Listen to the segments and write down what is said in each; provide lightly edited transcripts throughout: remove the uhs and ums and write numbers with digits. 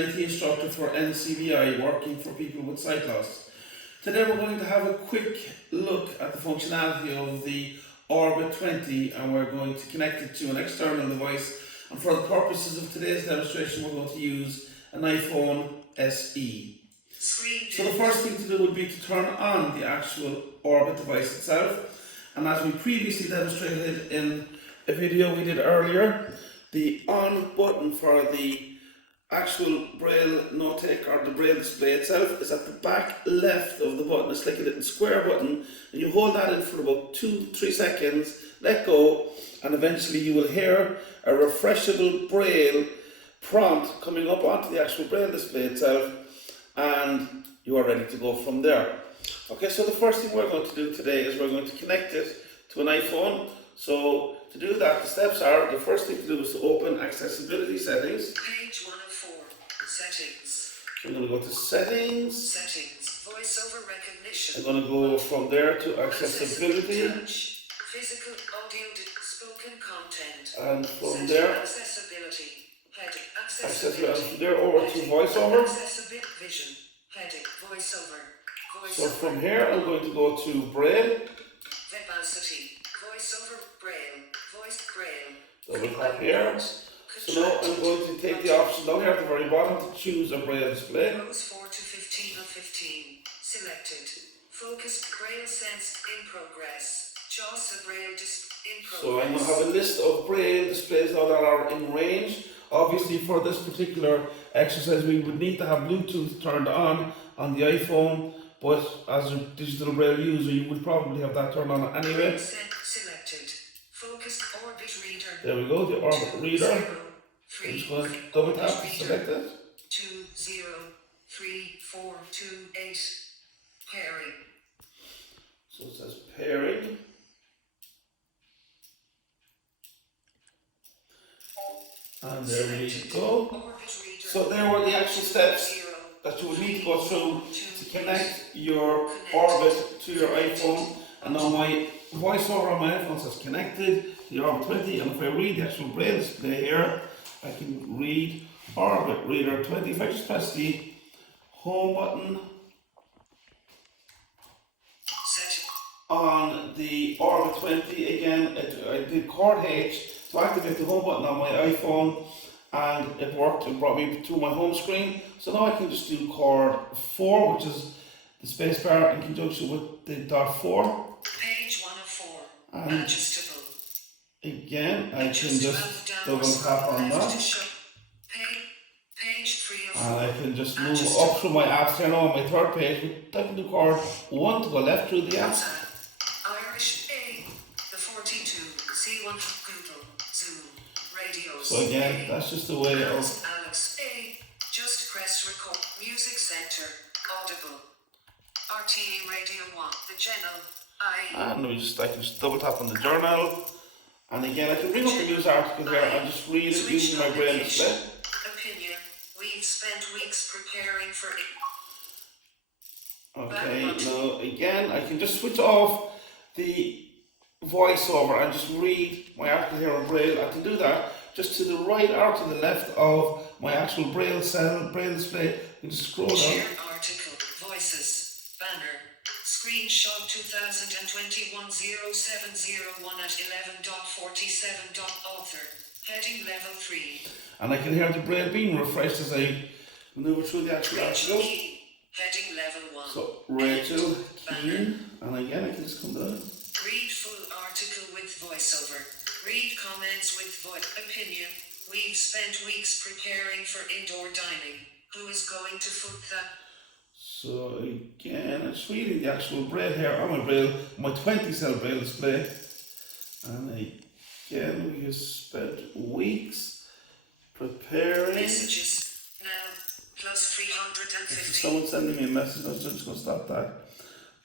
IT instructor for NCBI, working for people with sight loss. Today we're going to have a quick look at the functionality of the Orbit 20, and we're going to connect it to an external device, and for the purposes of today's demonstration we're going to use an iPhone SE. So the first thing to do would be to turn on the actual Orbit device itself, and as we previously demonstrated in a video we did earlier, the on button for the actual Braille note-take or the Braille display itself is at the back left of the button. It's like a little square button, and you hold that in for about 2-3 seconds, let go, and eventually you will hear a refreshable Braille prompt coming up onto the actual Braille display itself, and you are ready to go from there. Okay, so the first thing we're going to do today is we're going to connect it to an iPhone. So to do that, the steps are, the first thing to do is to open accessibility settings. Page 104, settings. I'm going to go to settings. Settings, voice over recognition. I'm going to go from there to accessibility. Touch, physical, audio, spoken content. And from Setting there, accessibility, heading, accessibility. accessibility. From there over to voiceover. Accessibility, vision, heading, voiceover. So from here, I'm going to go to Braille. Verbosity, voiceover, Braille, voice, Braille. Double tap here. So now I'm going to take the option down here at the very bottom to choose a Braille display. Rows 4 to 15 of 15. Selected. Focused Braille sense in progress. JAWS Braille in progress. So I'm going to have a list of Braille displays now that are in range. Obviously for this particular exercise we would need to have Bluetooth turned on the iPhone, but as a digital Braille user you would probably have that turned on anyway. Selected. Focused Orbit Reader. There we go, the Orbit Reader. I'm just going to double tap to select it. 203428. Pairing. So it says pairing. And there we go. So there were the actual steps that you would need to go through to connect your Orbit to your iPhone. And now my voiceover on my iPhone says connected to the Orbit 20, and if I read the actual Braille display here, I can read Orbit Reader 20. If I just press the home button on the Orbit 20, again, I did chord H to activate the home button on my iPhone, and it worked. It brought me to my home screen. So now I can just do chord 4, which is the space bar in conjunction with the dot 4. Page 104. And adjustable. Again, I can just double tap on that. Page 3 of 4. And I can just move up through my apps here now on my third page. I can do chord 1 to go left through the apps. Irish A, the 42, C1, Google, Zoom, radios. So again, that's just the way of Alex A, just press record, music center, audible, RTE radio 1, the channel, and I can just double tap on the journal. And again, I can bring up the news article here and just read it using my Braille display. Opinion, we've spent weeks preparing for it. Okay, now again, I can just switch off the voiceover and just read my article here on Braille. I can do that just to the right or to the left of my actual Braille cell, Braille display. You can just scroll down. Share article, voices, banner, screenshot 2021 0701 at 11.47. Author, heading level 3. And I can hear the Braille being refreshed as I maneuver through the actual article. Heading level 1. So Rachel Keane, and again I can just come down. Read full article with voiceover. Read comments with voice. Opinion. We've spent weeks preparing for indoor dining. Who is going to foot that? So again, I'm just reading the actual Braille here on my Braille, my 20 cell Braille display. And again, we have spent weeks preparing. Messages. Now, plus 350. Someone sending me a message, I'm just going to stop that.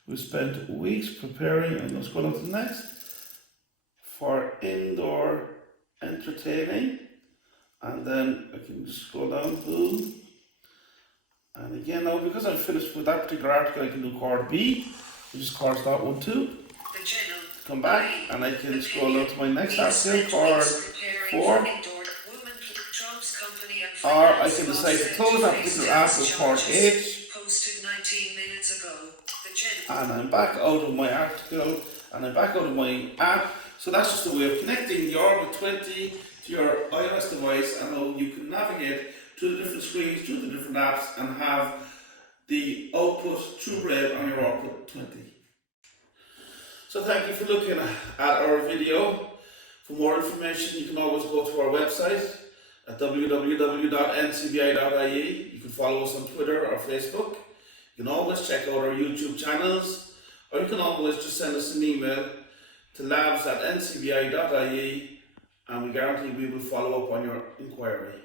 We spent weeks preparing, and let's go on to the next, for indoor entertaining. And then I can just scroll down to, and again now because I'm finished with that particular article, I can do chord B, which is chord start 1, 2. Come back, and I can scroll down to my next article, chord 4. or I can decide to close that particular app with port H. Posted 19 minutes ago. And I'm back out of my article, and I'm back out of my app. So that's just a way of connecting the Orbit 20 to your iOS device, and how you can navigate through the different screens, through the different apps, and have the output through Red on your Orbit 20. So thank you for looking at our video. For more information, you can always go to our website at www.ncbi.ie. You can follow us on Twitter or Facebook. You can always check out our YouTube channels, or you can always just send us an email to labs@ncbi.ie, and we guarantee we will follow up on your inquiry.